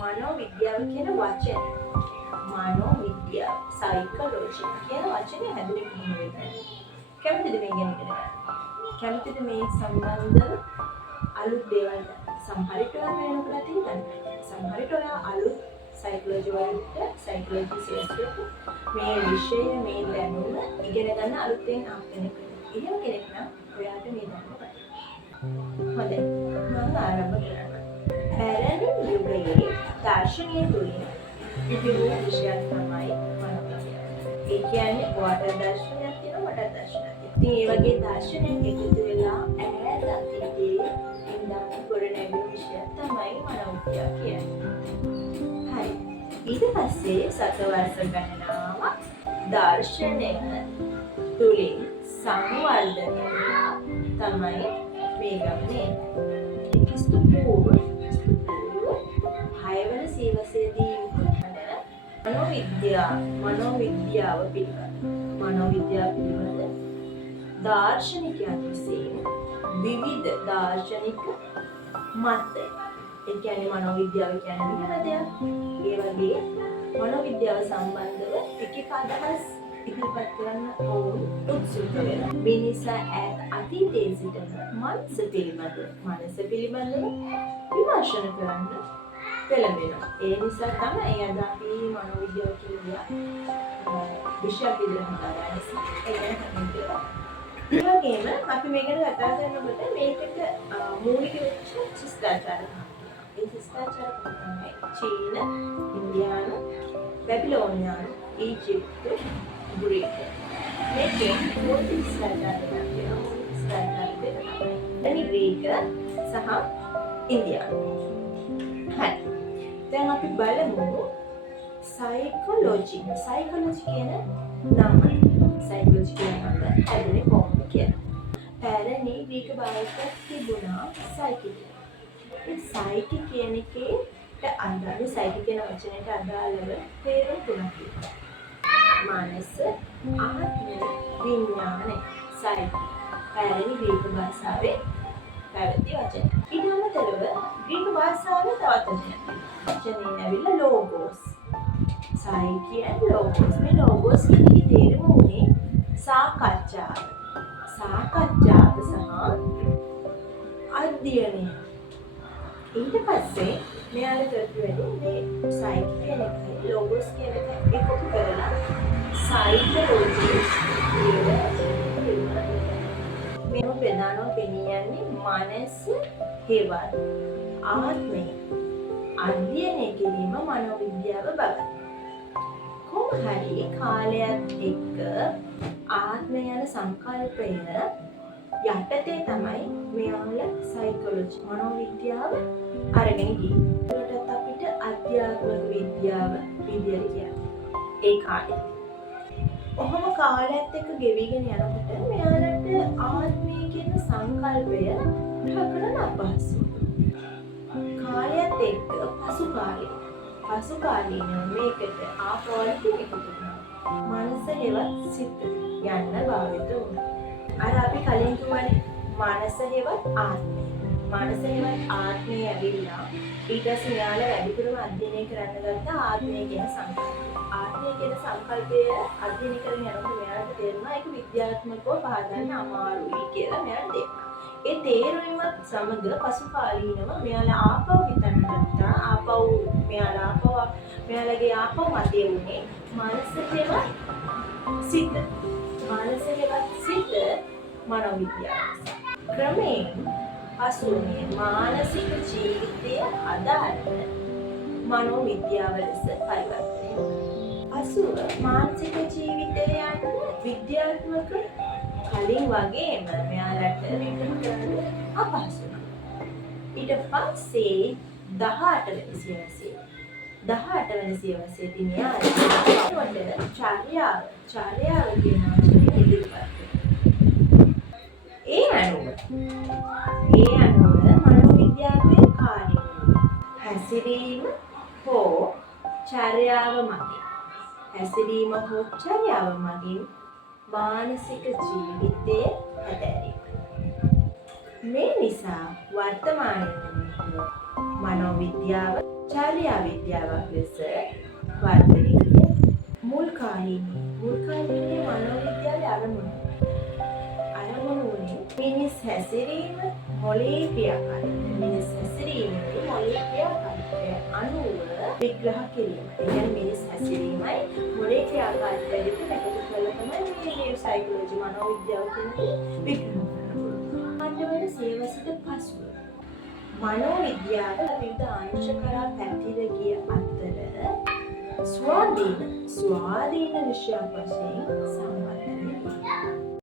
මනෝවිද්‍යාව කියන වචනේ මනෝවිද්‍යාව සයිකොලොජි කියන වචනේ හැදුනේ කොහොමද? කැමතිද මේ ගැන ඉගෙන ගන්න? කැමතිද මේ සම්බන්ධව අලුත් දේවල් ගන්න? සමහර විට වෙනකොට හිතන්න. සමහර විට අලුත් සයිකොලොජි වලට සයිකොලොජි ශාස්ත්‍රයට මේ විෂය මේ දැනුම ඉගෙන ගන්න අලුතෙන් ආපෙනෙක්. එහෙම කෙනෙක් නම් ඔයාට මේ දැනුම ගන්න. හොඳයි. මම ආරම්භ කරනවා. පැරණි යුගයේ දාර්ශනික තුලින් ඉදිරි විෂයක් තමයි මනෝවිද්‍යාව. ඒ කියන්නේ වාටර් දර්ශනයක් තියෙනවා මට දර්ශනයක් තියෙනවා. ඉතින් මේ වගේ දර්ශනයක් එකතු වෙලා ඈත අතීතයේ ඉඳන් ගොඩනැගුණු විෂයක් තමයි මනෝවිද්‍යාව කියන්නේ. හරි. ඊට පස්සේ සතවර්ෂ ගණනාවක් දර්ශනය තුලින් සංවර්ධනය තමයි මේ ගමනේ කිස්තු පූර්ව 6 වන සියවසේදී මනෝවිද්‍යාව පිළිබඳ දාර්ශනිකයන් විසින් විවිධ දාර්ශනික මත ඒ කියන්නේ මනෝවිද්‍යාව කියන්නේ මෙහෙම දෙයක්. ඒ වගේ මනෝවිද්‍යාව සම්බන්ධව ටික අදහස් ඉදිරිපත් කරන්න ඕන උත්සුක වෙනවා. මේ නිසා ඈත අතීතයේ සිටම මනස පිළිබඳව විමර්ශන කරන්න පෙළඹෙනවා. ඒ නිසා තමයි අද අපි මනෝවිද්‍යාව කියලා විෂයක් විදිහට හදාගන්නේ. ඒ වගේම අපි මේක කතා කරනකොට මේකට මූලික වෙච්ච ශිෂ්ටාචාර ඒ ශිෂ්ටාචාර තමයි චීන, ඉන්දියානු, බැබිලෝනියානු, ඊජිප්තු, ග්‍රීක. මේකේ මූලික ශිෂ්ටාචාර තමයි ග්‍රීක සහ ඉන්දියානු. හරි. දැන් අපි බලමු සයිකොලොජි කියන නම හැදුනේ කොහොමද කියලා. පැරණි ග්‍රීක භාෂාවක් තිබුණා සයිකි. ඒ සයිකි කියන එකේට අදාළ සයිකි කියන වචනයට අදාළව තේරුම් තුනක් තියෙනවා. මනස, ආත්මය, විඥානය. සයිකි පැරණි ග්‍රීක භාෂාවේ පැවති වචන. ඊට අමතරව ග්‍රීක භාෂාවේ තවත් වචනයක් තියෙනවා. වචනේ ඇවිල්ලා ලෝගෝස්. සයිකි and logos. මේ ලෝගෝස් කියන එකේ තේරුම උනේ සාකච්ඡාව සහ අධ්‍යයනය. ඊට පස්සේ මෙයාලා කරපු වැඩේ මේ සයිකි කියන එකයි ලෝගෝස් කියන එක එකතු කරලා සයිකොලොජි කියලා මේව ප්‍රධානව පෙනී යන්නේ මනස හේවත් ආත්මය අධ්‍යයනය කිරීම මනෝවිද්‍යාව බව. කොහොම හරි කාලයත් එක්ක ආත්මය යන සංකල්පය යටතේ තමයි මෙයාලා සයිකොලොජි මනෝවිද්‍යාව අරගෙන ගියේ. ඒකටත් අපිට අධ්‍යාත්මික විද්‍යාව විදියට කියන්නේ. ඒ කාලේ කොහොම කාලයත් එක්ක ගෙවිගෙන යනකොට මෙයාලට ආත්මය කියන සංකල්පය ප්‍රකරණ අපහසු. කාලයත් එක්ක පසු කාලීන මේකට ආපවලට එකතු වුණා. මනස හේවත් සිත යන්න භාවිත වුණා. අර අපි කලින් කියවනේ මනස හේවත් ආත්මය. මනස හේවත් ආත්මය ඇවිල්ලා ඊට පස්සේ මෙයාලා වැඩිපුරම අධ්‍යයනය කරන්න ගත්ත ආත්මය කියන සංකල්පය. ආත්මය කියන සංකල්පය අධ්‍යයනය කරගෙන යනකොට මෙයාට තේරුණා ඒක විද්‍යාත්මකව පහදන්න අමාරුයි කියලා මෙයාට තේරුණා. ඒ තේරුමත් සමග පසු කාලීනව මෙයාලා ආපහු හිතන්න ගත්තා. මෙයාලගේ ආපහු මතය වුණේ මනස හේවත් සිත. මනස හේවත් සිත මනෝවිද්‍යාව. ක්‍රමයෙන් පසුනේ මානසික ජීවිතය අදාළ මනෝවිද්‍යාව ලෙස පරිවර්තනය වුණා. පසුව මානසික ජීවිතය යන විද්‍යාත්මක කලින් වගේම මෙයාලට විග්‍රහ කරන්න අපහසු වුණා. ඊට පස්සේ 18 වෙනි සියවසේදී මෙයාලා චර්යාව කියන වචනේ ඉදිරිපත් කළා. ඒ අනුව මනෝවිද්‍යාවේ කාර්යය හැසිරීම හෝ චර්යාව මගින් මානසික ජීවිතය හැදෑරීම. මේ නිසා වර්තමානයේ මනෝවිද්‍යාව චර්යා විද්‍යාවක් ලෙස වර්ධනය විය. මුල්කාලීනයේ මනෝවිද්‍යාවේ අරමුණු වුණේ මිනිස් හැසිරීම, මොළයේ ක්‍රියාකාරීත්වය. මිනිස් හැසිරීමේ මොළයේ ක්‍රියාකාරීත්වය අනුව විග්‍රහ කිරීම. ඒ කියන්නේ මිනිස් හැසිරීමයි මොළයේ ක්‍රියාකාරීත්වය දෙක එකතු කරලා තමයි මේ සයිකොලොජි මනෝවිද්‍යාව කියන්නේ විග්‍රහ කරන්නේ. අන්තිමට සියවසට පසුව මනෝවිද්‍යාව විවිධ අංශ කරා පැතිර ගිය අතර ස්වාධීන විෂයක් වශයෙන් සම්බන්ධ වෙනවා.